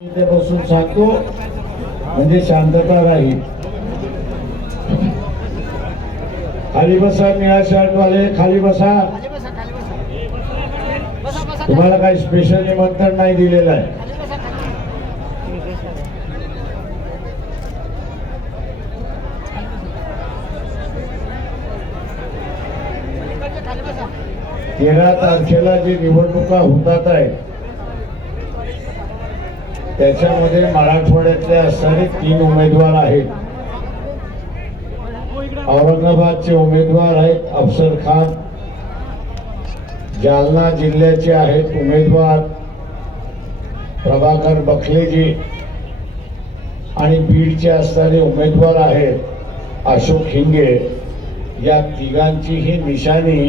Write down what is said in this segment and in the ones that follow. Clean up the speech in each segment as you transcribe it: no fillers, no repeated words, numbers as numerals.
इथे बसून सांगतो म्हणजे शांतता राहील. खाली बसा, निळा शर्ट वाले खाली बसा. तुम्हाला काही स्पेशल निमंत्रण नाही दिलेलं आहे. तेरा तारखेला जी निवडणुका होतात आहेत त्याच्यामध्ये मराठवाड्यातले असणारे 3 उमेदवार आहेत. औरंगाबादचे उमेदवार आहेत अफसर खान, जालना जिल्ह्याचे आहेत उमेदवार प्रभाकर बखलेजी आणि बीडचे असणारे उमेदवार आहेत अशोक हिंगे. या तिघांची ही निशाणी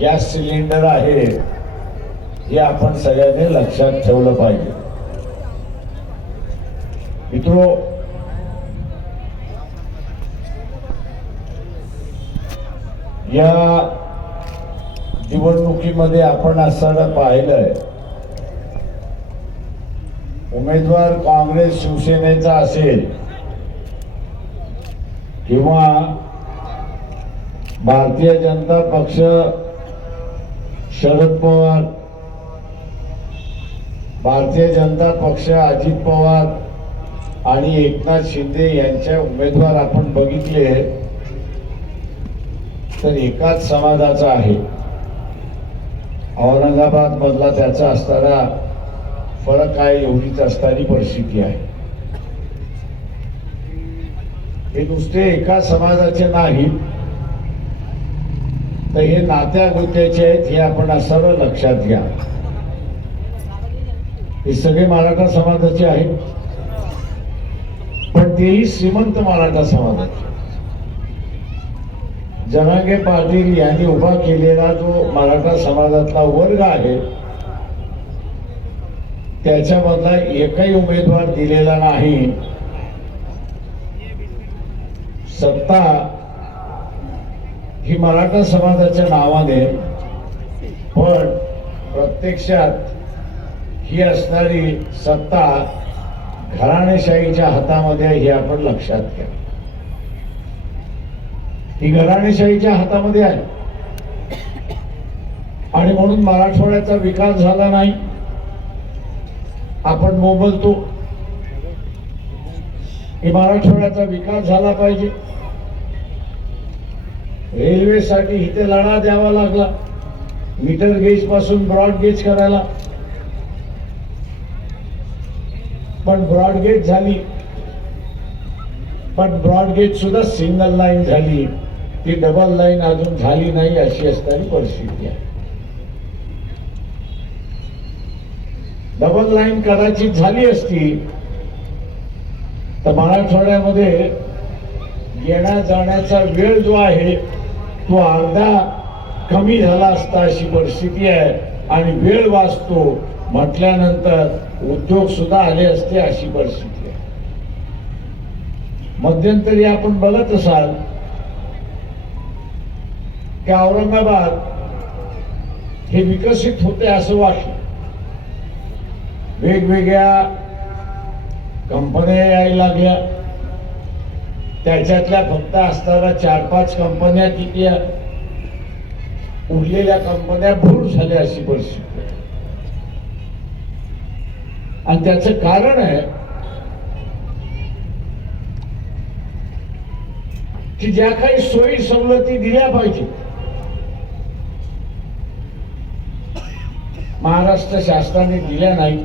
गॅस सिलेंडर आहे हे आपण सगळ्यांनी लक्षात ठेवलं पाहिजे. मित्रो, या निवडणुकीमध्ये आपण असताना पाहिलंय उमेदवार काँग्रेस शिवसेनेचा असेल किंवा भारतीय जनता पक्ष शरद पवार, भारतीय जनता पक्ष अजित पवार आणि एकनाथ शिंदे यांच्या उमेदवार आपण बघितले तर एकाच समाजाचा आहे. औरंगाबाद मधला त्याचा असणारा फरक आहे एवढीच असणारी परिस्थिती आहे. हे नुसते एका समाजाचे नाहीत तर हे नात्या गोत्याचे आहेत हे आपण असं लक्षात घ्या. हे सगळे मराठा समाजाचे आहेत पण तेही श्रीमंत मराठा समाजाचे. जरांगे पाटील यांनी उभा केलेला जो मराठा समाजातला वर्ग आहे त्याच्यामधला एकही उमेदवार दिलेला नाही. सत्ता ही मराठा समाजाच्या नावाने पण प्रत्यक्षात ही असणारी सत्ता घराणेशाहीच्या हातामध्ये हे आपण लक्षात घ्या. ही घराणेशाहीच्या हातामध्ये आहे आणि म्हणून मराठवाड्याचा विकास झाला नाही आपण बोलतो की मराठवाड्याचा विकास झाला पाहिजे. रेल्वेसाठी इथे लढा द्यावा लागला मीटर गेज पासून ब्रॉड गेज करायला, पण ब्रॉड गेज झाली पण ब्रॉड गेज सुद्धा सिंगल लाईन झाली, ती डबल लाईन अजून झाली नाही अशी असणारी परिस्थिती आहे. डबल लाईन कदाचित झाली असती तर मराठवाड्यामध्ये येण्या जाण्याचा वेळ जो आहे तो अर्धा कमी झाला असता अशी परिस्थिती आहे. आणि वेळ वाचतो म्हटल्यानंतर उद्योग सुद्धा आले असते अशी परिस्थिती आहे. मध्यंतरी आपण बघत असाल की औरंगाबाद हे विकसित होते असं वाटलं. वेगवेगळ्या कंपन्या यायला लागल्या, त्याच्यातल्या फक्त असणाऱ्या 4-5 कंपन्या किती उरलेल्या कंपन्या भूर झाल्या अशी परिस्थिती. आणि त्याचं कारण आहे की ज्या काही सोयी सवलती दिल्या पाहिजे महाराष्ट्र शासनाने दिल्या नाही.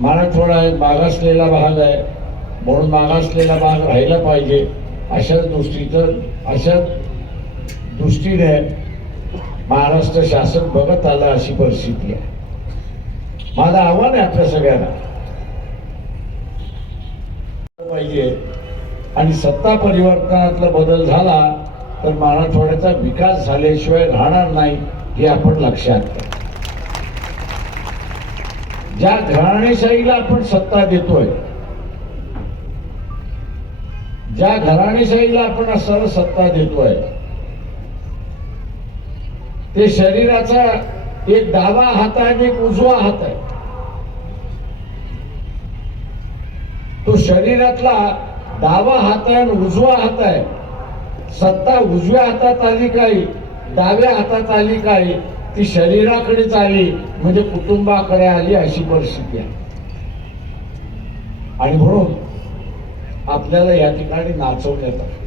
मराठवाडा आहे मागासलेला भाग आहे म्हणून मागासलेला भाग राहिला पाहिजे अशा दृष्टीने महाराष्ट्र शासन बघत आलं अशी परिस्थिती आहे. माझं आव्हान आहे आपल्या सगळ्यांना पाहिजे आणि सत्ता परिवर्तनातला बदल झाला तर मराठवाड्याचा विकास झाल्याशिवाय राहणार नाही हे आपण लक्षात घ्या. ज्या घराणेशाहीला आपण सत्ता देतोय, ज्या घराणेशाहीला आपण असं सत्ता देतोय ते शरीराचा एक डावा हात आहे आणि एक उजवा हात आहे. तो शरीरातला डावा हात आहे आणि उजवा हात आहे. सत्ता उजव्या हातात आली काय, डाव्या हातात आली काय, ती शरीराकडेच आली म्हणजे कुटुंबाकडे आली, अशी परिस्थिती आहे. आणि म्हणून आपल्याला या ठिकाणी नाचवण्यात आलं.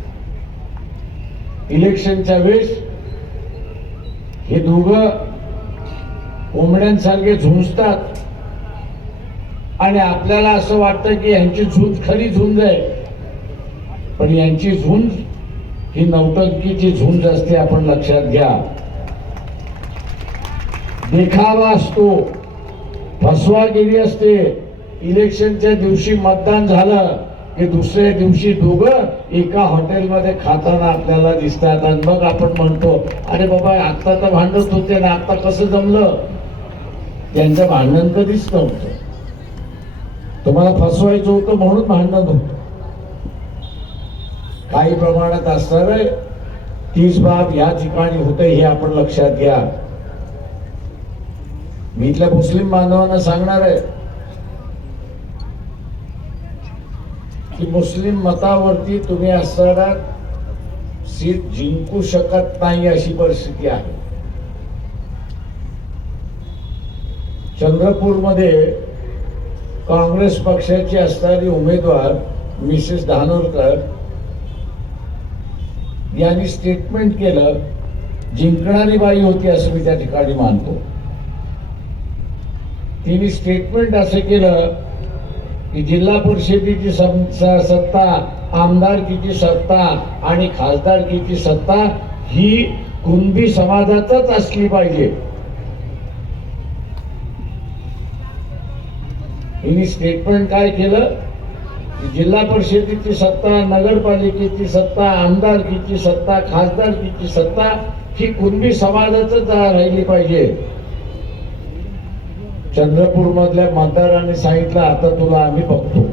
इलेक्शनच्या वेळेस हे दोघं कोंबड्यांसारखे झुंजतात आणि आपल्याला असं वाटतं की यांची झुंज खरी झुंज आहे, पण यांची झुंज ही नौटंकीची झुंज असते. आपण लक्षात घ्या. देखावा असतो, फसवागिरी असते. इलेक्शनच्या दिवशी मतदान झालं की दुसऱ्या दिवशी दोघं एका हॉटेलमध्ये खाताना आपल्याला दिसतात आणि मग आपण म्हणतो अरे बाबा आता तर भांडत होते ना, आता कसं जमलं. त्यांचं भांडण कधीच नव्हतं. तुम्हाला फसवायचं होतं म्हणून भांडण होतं. काही प्रमाणात असणार तीच बाब या ठिकाणी होते, हे आपण लक्षात घ्या. मी इथल्या मुस्लिम बांधवांना सांगणार आहे की मुस्लिम मतावरती तुम्ही असणारा सीट जिंकू शकत नाही, अशी परिस्थिती आहे. चंद्रपूरमध्ये काँग्रेस पक्षाची असणारी उमेदवार मिसेस धानोरकर यांनी स्टेटमेंट केलं. जिंकणारी बाई होती असं मी त्या ठिकाणी मानतो. तिने स्टेटमेंट असं केलं की जिल्हा परिषदेची सत्ता, आमदारकीची सत्ता आणि खासदारकीची सत्ता ही कुणबी समाजातच असली पाहिजे. हिने स्टेटमेंट काय केलं की जिल्हा परिषदेची सत्ता, नगरपालिकेची सत्ता, आमदारकीची सत्ता, खासदारकीची सत्ता ही कुणबी समाजातच राहिली पाहिजे. चंद्रपूर मधल्या मतदारांनी सांगितलं आता तुला आम्ही बघतो,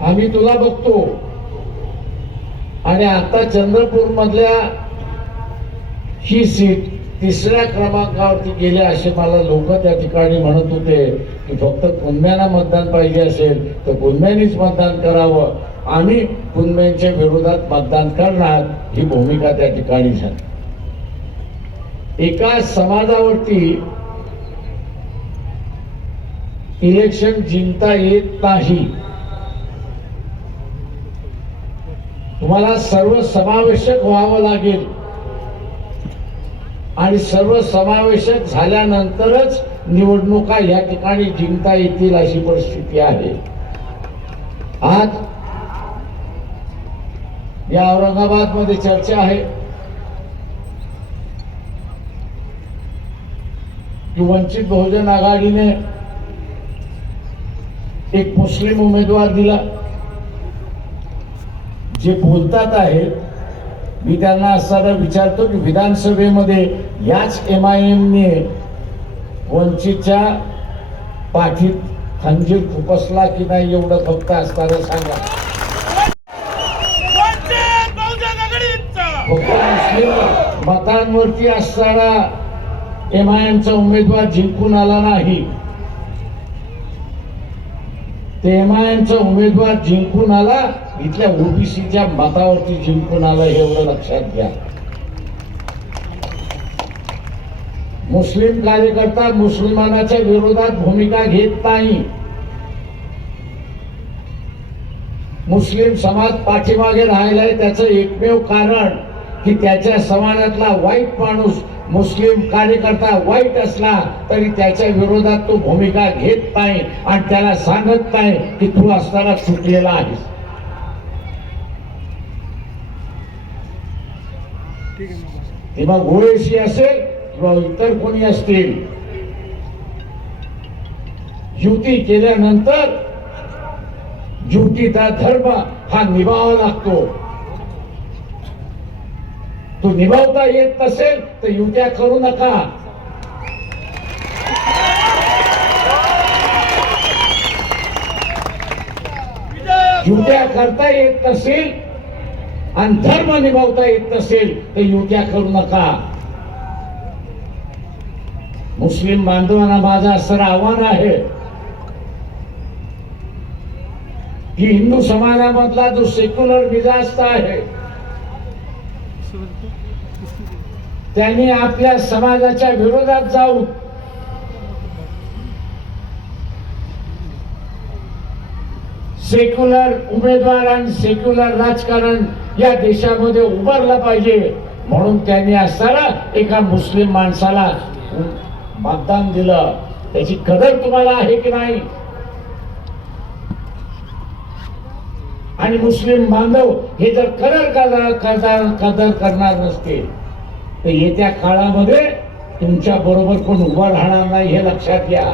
आम्ही तुला बघतो. आणि आता चंद्रपूर मधल्या ही सीट तिसऱ्या क्रमांकावरती गेले असे मला लोक त्या ठिकाणी म्हणत होते की फक्त कुणब्यांना मतदान पाहिजे असेल तर कुणब्यांनीच मतदान करावं, आम्ही कुणब्यांच्या विरोधात मतदान करणार, ही भूमिका त्या ठिकाणी झाली. एका समाजावरती इलेक्शन जिंकता येत नाही. तुम्हाला सर्व समावेशक व्हावं लागेल आणि सर्व समावेशक झाल्यानंतरच निवडणुका या ठिकाणी जिंकता येतील, अशी परिस्थिती आहे. आज या औरंगाबाद मध्ये चर्चा आहे की वंचित बहुजन आघाडीने एक मुस्लिम उमेदवार दिला. जे बोलतात आहेत मी त्यांना असताना विचारतो की विधानसभेमध्ये याच MIM ने वंचितच्या पाठीत खंजीर खुपसला की नाही, एवढं फक्त असताना सांगा. मुस्लिम मतांवरती असणारा MIMचा उमेदवार जिंकून आला नाही. ते MIMचा उमेदवार जिंकून आला, इथल्या OBCच्या मतावरती जिंकून आला, हे एवढं लक्षात घ्या. मुस्लिम कार्यकर्ता मुसलमानाच्या विरोधात भूमिका घेत नाही. मुस्लिम समाज पाठीमागे राहिलाय त्याचं एकमेव कारण की त्याच्या समाजातला वाईट माणूस, मुस्लिम कार्यकर्ता वाईट असला तरी त्याच्या विरोधात तो भूमिका घेत नाही आणि त्याला सांगत नाही की तू असताना चुकलेला आहेस. ती मग ओळशी असेल किंवा इतर कोणी असतील, युती केल्यानंतर युतीचा धर्म हा निभावावा लागतो. तो निभावता येत नसेल तर युत्या करू नका. युत्या करता येत नसेल आणि धर्म निभावता येत नसेल तर युत्या करू नका. मुस्लिम बांधवांना माझं असं आव्हान आहे की हिंदू समाजामधला जो सेक्युलर मिजाज आहे त्यांनी आपल्या समाजाच्या विरोधात जाऊन सेक्युलर उमेदवार आणि सेक्युलर राजकारण या देशामध्ये उभारलं पाहिजे म्हणून त्यांनी असताना एका मुस्लिम माणसाला मतदान दिलं. त्याची कदर तुम्हाला आहे की नाही? आणि मुस्लिम बांधव हे जर कदर करणार नसते तर येत्या काळामध्ये तुमच्या बरोबर कोण उभं राहणार नाही हे लक्षात घ्या.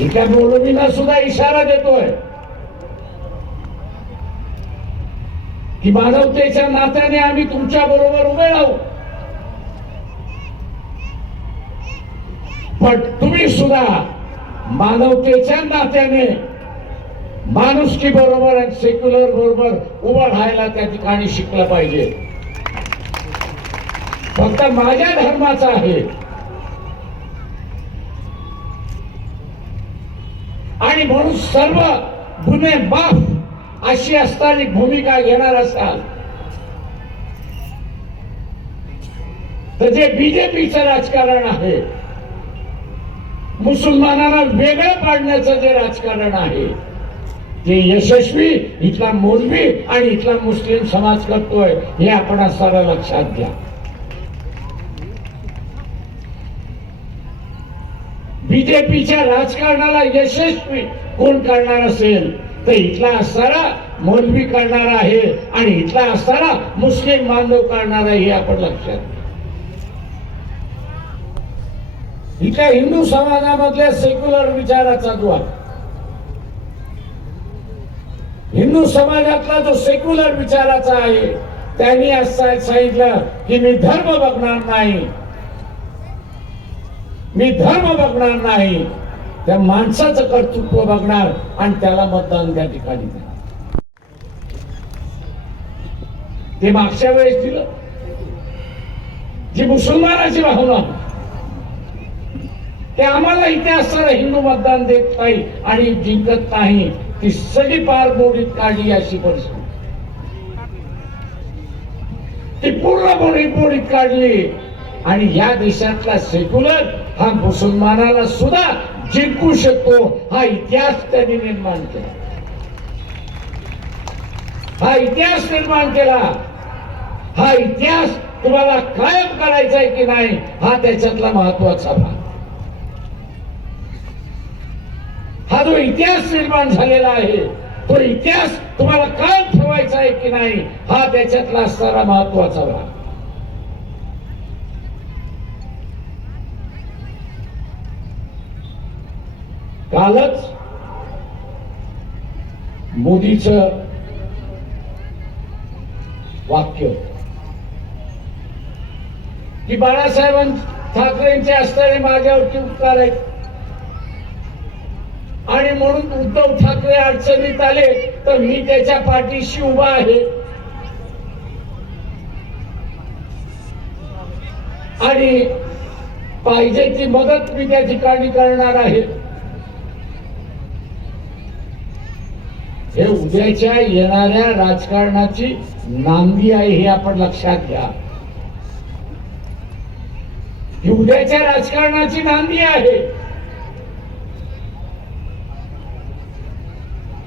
एका मौलवीला सुद्धा इशारा देतोय की मानवतेच्या नात्याने आम्ही तुमच्या बरोबर उभे राहू, पण तुम्ही सुद्धा मानवतेच्या नात्याने माणुसकी बरोबर आणि सेक्युलर बरोबर उभं राहायला त्या ठिकाणी शिकलं पाहिजे. फक्त माझ्या धर्माचा आहे आणि म्हणून सर्व गुन्हे माफ अशी असणारी भूमिका घेणार असाल तर जे बीजेपीचं राजकारण आहे, मुसलमानांना वेगळं पाडण्याचं जे राजकारण आहे ते यशस्वी इथला मौलवी आणि इथला मुस्लिम समाज करतोय हे आपण सारा लक्षात घ्या. बीजेपीच्या राजकारणाला यशस्वी कोण करणार असेल तर इथला असणारा मौलवी करणार आहे आणि इथला असणारा मुस्लिम बांधव करणार आहे हे आपण लक्षात घ्या. इथल्या हिंदू समाजामधल्या सेक्युलर विचाराचा जो आहे, हिंदू समाजातला जो सेक्युलर विचाराचा आहे त्यांनी असं सांगितलं की मी धर्म बघणार नाही, मी धर्म बघणार नाही, त्या माणसाचं कर्तृत्व बघणार आणि त्याला मतदान त्या ठिकाणी देणार. ते मागच्या वेळेस दिलं. जी मुसलमानाची भावना ते आम्हाला इथे असणारा हिंदू मतदान देत नाही आणि जिंकत नाही ती सगळी पार मोडीत काढली अशी परिस्थिती, ती पूर्ण मोडीत काढली आणि या देशातला सेक्युलर हा मुसलमानाला सुद्धा जिंकू शकतो हा इतिहास त्यांनी निर्माण केला. हा इतिहास निर्माण केला. हा इतिहास तुम्हाला कायम करायचा आहे की नाही हा त्याच्यातला महत्वाचा भाग. हा जो इतिहास निर्माण झालेला आहे तो इतिहास तुम्हाला कायम ठेवायचा आहे की नाही हा त्याच्यातला असणारा महत्वाचा भाग. कालच मोदीचं वाक्य की बाळासाहेब ठाकरेंचे असणारे माझ्यावरती उपकार आहेत आणि म्हणून उद्धव ठाकरे अडचणीत आले तर मी त्याच्या पाठीशी उभा आहे आणि पाहिजे ती मदत मी त्या ठिकाणी करणार आहे. हे उद्याच्या येणाऱ्या राजकारणाची नांदी आहे हे आपण लक्षात घ्या. ही उद्याच्या राजकारणाची नांदी आहे.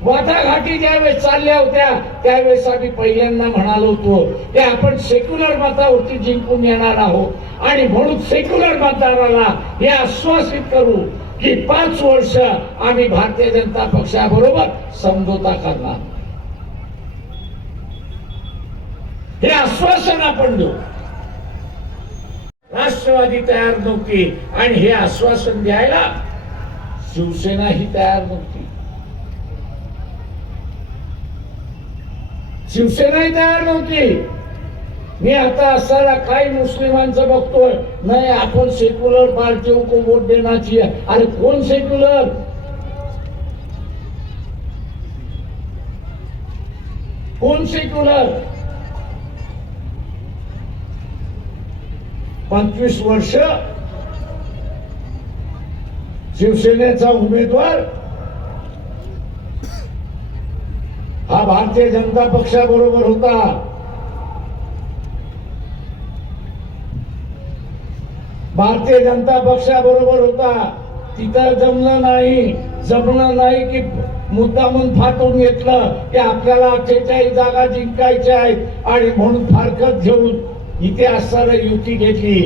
वाटाघाटी ज्यावेळेस चालल्या होत्या त्यावेळेस आम्ही पहिल्यांदा म्हणालो होतो की आपण सेक्युलर मतावरती जिंकून येणार आहोत आणि म्हणून सेक्युलर मतदाराला हे आश्वासित करू की 5 वर्ष आम्ही भारतीय जनता पक्षाबरोबर समझोता करणार. हे आश्वासन आपण देऊ. राष्ट्रवादी तयार नव्हती आणि हे आश्वासन द्यायला शिवसेना ही तयार नव्हती. शिवसेनाही तयार नव्हती. मी आता असताना काही मुस्लिमांचं बघतोय नाही आपण सेक्युलर पार्टियों को वोट देना चाहिए. अरे कौन सेक्युलर? कौन सेक्युलर? 25 वर्ष शिवसेनेचा उमेदवार भारतीय जनता पक्षाबरोबर होता. भारतीय जनता पक्षाबरोबर होता. तिथं जमलं नाही की मुद्दामून फाटून घेतलं की आपल्याला 48 जागा जिंकायच्या आहेत आणि म्हणून फारकत घेऊन इथे असताना युती घेतली.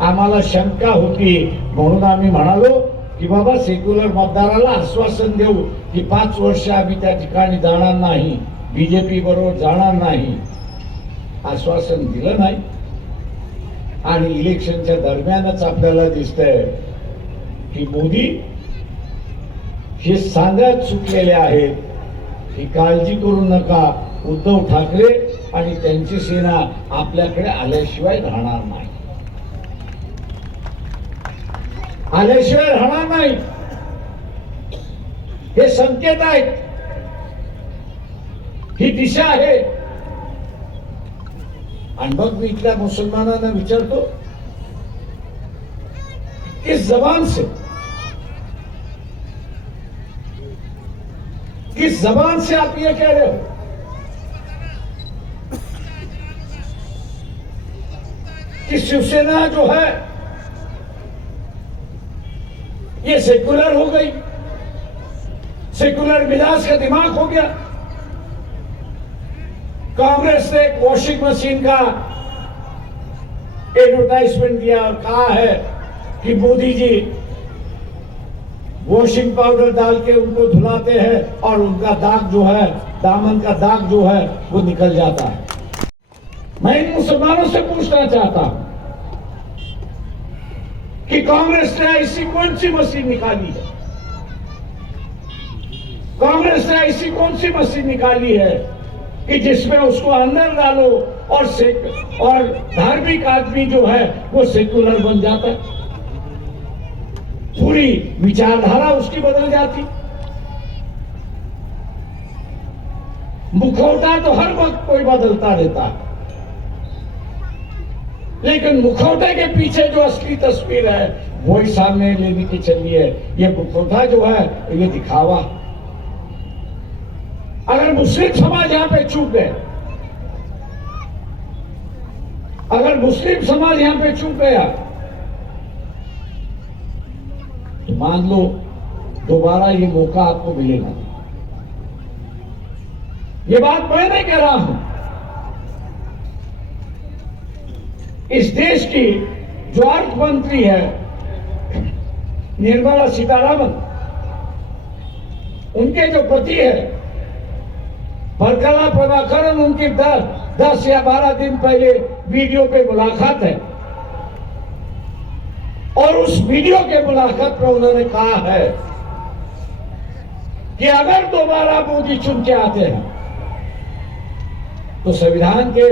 आम्हाला शंका होती म्हणून आम्ही म्हणालो की बाबा सेक्युलर मतदाराला आश्वासन देऊ की 5 वर्ष आम्ही त्या ठिकाणी जाणार नाही, बीजेपी बरोबर जाणार नाही. आश्वासन दिलं नाही आणि इलेक्शनच्या दरम्यानच आपल्याला दिसतंय की मोदी हे सांगत चुकलेले आहेत की काळजी करू नका, उद्धव ठाकरे आणि त्यांची सेना आपल्याकडे आल्याशिवाय राहणार नाही, आल्याशिवाय राहणार नाही. हे संकेत आहेत, ही दिशा आहे. आणि मग मी इथल्या मुसलमानांना विचारतो, किस जबान से आप ये कह रहे हो? कि शिवसेना जो है ये सेक्युलर हो गई, सेक्युलर मिजाज का दिमाग हो गया. कांग्रेस ने एक वॉशिंग मशीन का एडवर्टाइजमेंट दिया और कहा है कि मोदी जी वॉशिंग पाउडर डाल के उनको धुलाते हैं और उनका दाग जो है, दामन का दाग जो है वो निकल जाता है. मैं इन मुसलमानों से पूछना चाहता हूं कि कांग्रेस ने ऐसी कौन सी मशीन निकाली है, कांग्रेस ने ऐसी कौन सी मशीन निकाली है कि जिसमें उसको अंदर डालो और धार्मिक आदमी जो है वो सेक्युलर बन जाता है, पूरी विचारधारा उसकी बदल जाती. मुखौटा तो हर वक्त कोई बदलता रहता है, लेकिन मुखौटे के पीछे जो असली तस्वीर है वही सामने लेने की चली है. ये मुखौटा जो है ये दिखावा. अगर मुस्लिम समाज यहां पे चूक गए, अगर मुस्लिम समाज यहां पे चूक गया तो मान लो दोबारा ये मौका आपको मिलेगा. ये बात मैं नहीं कह रहा हूं, इस देश की जो अर्थ मंत्री है निर्मला सीतारामन, उनके जो पति है भरकला प्रभाकरन, उनकी 10 या 12 दिन पहले वीडियो पे मुलाकात है और उस वीडियो के मुलाकात में उन्होंने कहा है कि अगर दोबारा मोदी चुन के आते हैं तो संविधान के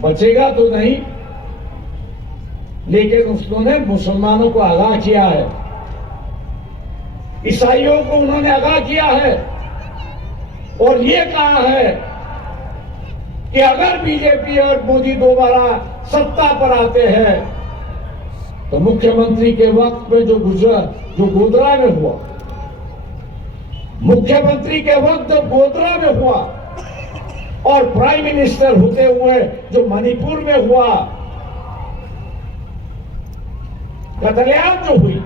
बचेगा तो नहीं, लेकिन उन्होंने मुसलमानों को आगाह किया है, ईसाइयों को उन्होंने आगाह किया है और ये कहा है कि अगर बीजेपी और मोदी दोबारा सत्ता पर आते हैं तो मुख्यमंत्री के वक्त में जो गोधरा में हुआ, मुख्यमंत्री के वक्त जब गोधरा में हुआ और प्राइम मिनिस्टर होते हुए जो मणिपुर में हुआ कत्लेआम जो हुई,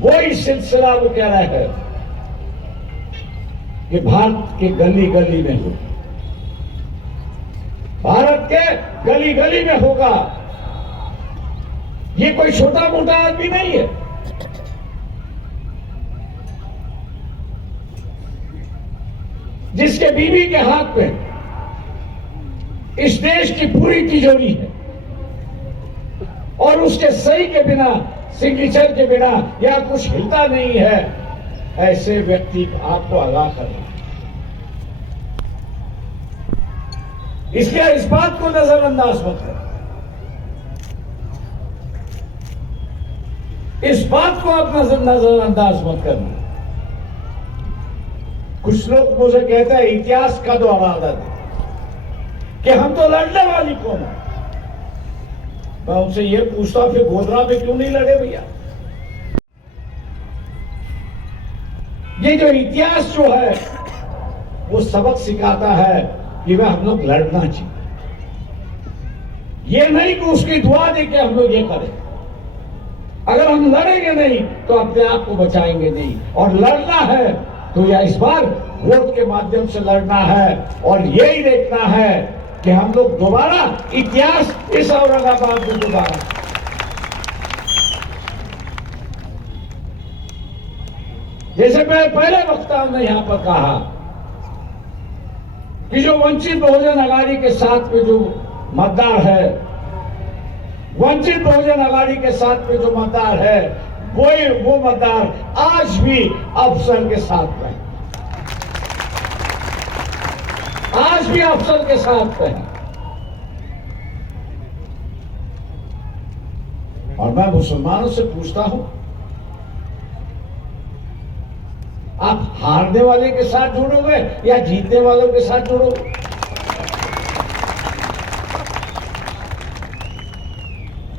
वही सिलसिला वो कह रहे हैं कि भारत के गली गली में हो, भारत के गली गली में होगा. ये कोई छोटा मोटा आदमी नहीं है, जिसके बीवी के हाथ में इस देश की पूरी तिजोरी है और उसके सही के बिना, सिग्नेचर के बिना या कुछ हिलता नहीं है, ऐसे व्यक्ति आपको आगाह करना. इसलिए इस बात को नजरअंदाज मत करो, इस बात को आप नजरअंदाज मत करना. कुछ लोग मुझे कहते हैं इतिहास का दोहराता है कि हम तो लड़ने वाली कौन है. मैं उनसे ये पूछता फिर गोधरा में क्यों नहीं लड़े भैया? ये जो इतिहास जो है वो सबक सिखाता है कि वह हम लोग लड़ना चाहिए। ये नहीं कि उसकी दुआ दे के हम लोग ये करें। अगर हम लड़ेंगे नहीं तो अपने आप को बचाएंगे नहीं, और लड़ना है तो या इस बार वोट के माध्यम से लड़ना है, और यही देखना है कि हम लोग दोबारा इतिहास इस औरंगाबाद में दोबारा। जैसे मैं पहले वक्ताओं ने यहां पर कहा कि जो वंचित बहुजन अघाड़ी के साथ में जो मतदार है, वंचित बहुजन अघाड़ी के साथ में जो मतदार है, वो मतदार आज भी अफसर के साथ है, आज भी अफसर के साथ है। और मैं मुसलमानों से पूछता हूं, आप हारने वाले के साथ जुड़ोगे या जीतने वालों के साथ जुड़ोगे?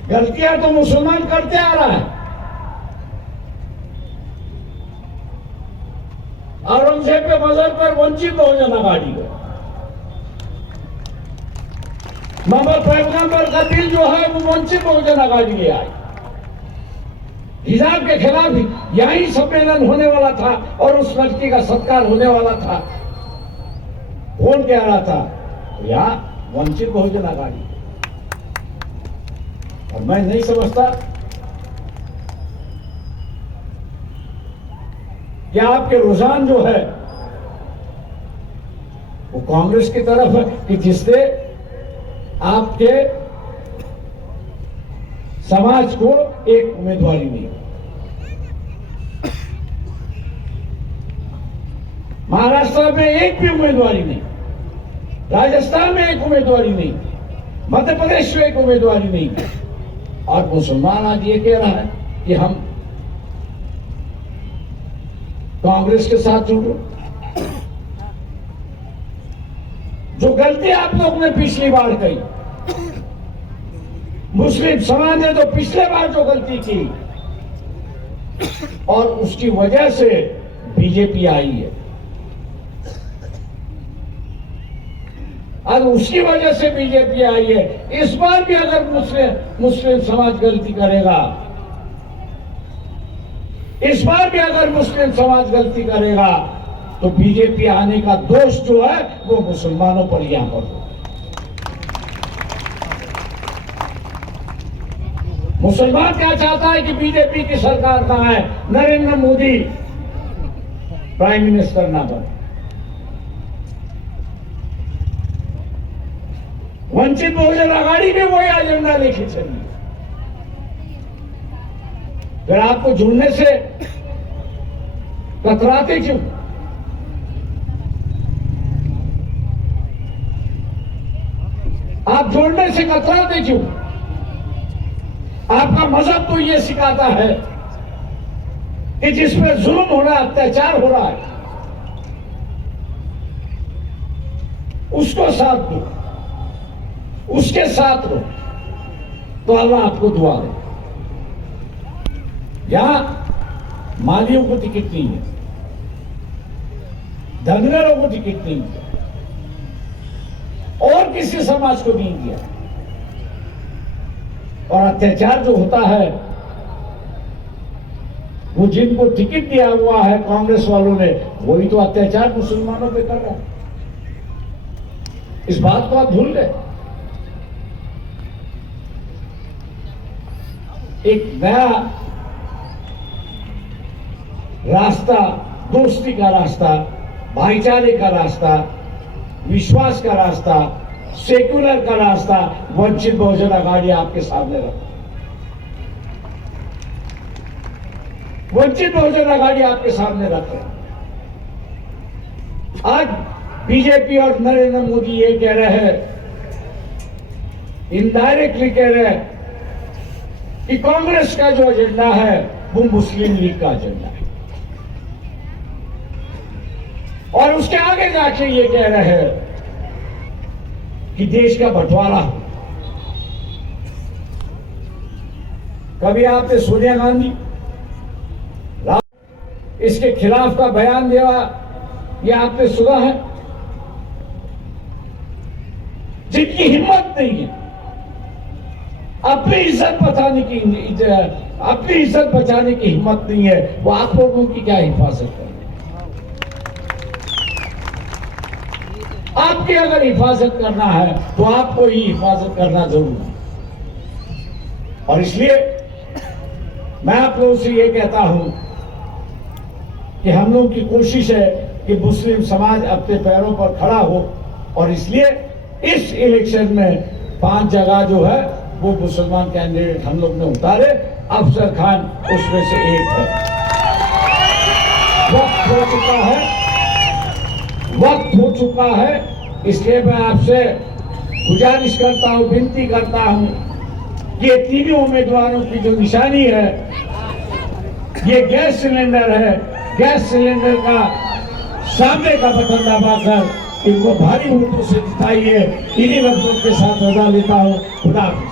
गलतियां तो मुसलमान करते आ रहा है। औरंगजेब के मजहब पर वंचित बहुजन अघाड़ी है। मोहम्मद पैगंबर का दिल जो है वो वंचित बहुजन अघाड़ी ले आई। हिजाब के खिलाफ यही सम्मेलन होने वाला था और उस लड़की का सत्कार होने वाला था। कौन कह रहा था? यहाँ वंचित बहुजन अघाड़ी। और मैं नहीं समझता कि आपके रुझान जो है वो कांग्रेस की तरफ है कि जिससे आपके समाज को एक उम्मीदवारी नहीं। महाराष्ट्र में एक भी उम्मीदवारी नहीं, राजस्थान में एक उम्मीदवारी नहीं, मध्य प्रदेश में एक उम्मीदवारी नहीं। और मुसलमान आज ये कह रहा है कि हम कांग्रेस के साथ जुड़ो। जो गलती आप लोग ने पिछली बार की, मुस्लिम समाज ने तो पिछले बार जो गलती की और उसकी वजह से बीजेपी आई है, और उसकी वजह से बीजेपी आई है। इस बार भी अगर मुस्लिम समाज गलती करेगा, इस बार भी अगर मुस्लिम समाज गलती करेगा तो बीजेपी आने का दोष जो है वो मुसलमानों पर यहां पर होगा। मुसलमान क्या चाहता है कि बीजेपी की सरकार ना है, नरेंद्र मोदी प्राइम मिनिस्टर ना बने। वंचित बहुजन अघाड़ी में वही एजेंडा लेके चलिए। फिर आपको जुड़ने से कतराते क्यों? आप जुड़ने से कतराते क्यों? आपका मजहब तो ये सिखाता है कि जिसमें जुल्म हो रहा है, अत्याचार हो रहा है, उसको साथ दो, उसके साथ रहो, तो अल्लाह आपको दुआ दे। यहां मालियों को टिकट नहीं है, धनगरों को टिकट नहीं है, और किसी समाज को नहीं दिया। और अत्याचार जो होता है वो जिनको टिकट दिया हुआ है कांग्रेस वालों ने, वही तो अत्याचार मुसलमानों पे कर रहा है। इस बात को आप भूल गए। एक नया रास्ता, दोस्ती का रास्ता, भाईचारे का रास्ता, विश्वास का रास्ता, सेक्युलर का रास्ता वंचित बहुजन अघाड़ी आपके सामने रखा। वंचित बहुजन अघाड़ी आपके सामने रख रहे। आज बीजेपी और नरेंद्र मोदी ये कह रहे हैं, इनडायरेक्टली कह रहे हैं कि कांग्रेस का जो एजेंडा है वो मुस्लिम लीग का एजेंडा है, और उसके आगे जाके ये कह रहे हैं कि देश का बंटवारा हो। कभी आपने सोनिया गांधी इसके खिलाफ का बयान दिया, ये आपने सुना है? जिनकी हिम्मत नहीं है अपनी इज्जत बचाने की हिम्मत नहीं है, वो आप लोगों की क्या हिफाजत करें? आपकी अगर हिफाजत करना है तो आपको ही हिफाजत करना जरूरी है। और इसलिए मैं आप लोगों से ये कहता हूं कि हम लोगों की कोशिश है कि मुस्लिम समाज अपने पैरों पर खड़ा हो, और इसलिए इस इलेक्शन में 5 जगह जो है वो मुसलमान कैंडिडेट हम लोग ने उतारे। अफजल खान उसमें से एक है। वक्त हो चुका है, इसलिए मैं आपसे गुजारिश करता हूं, विनती करता हूं कि ये तीनों उम्मीदवारों की जो निशानी है ये गैस सिलेंडर है। गैस सिलेंडर का सामने का बटन दबाकर इनको भारी वोटों से जिताइए। इन्हीं वक्तों के साथ रजा लेता हूं। खुदा हाफिज़।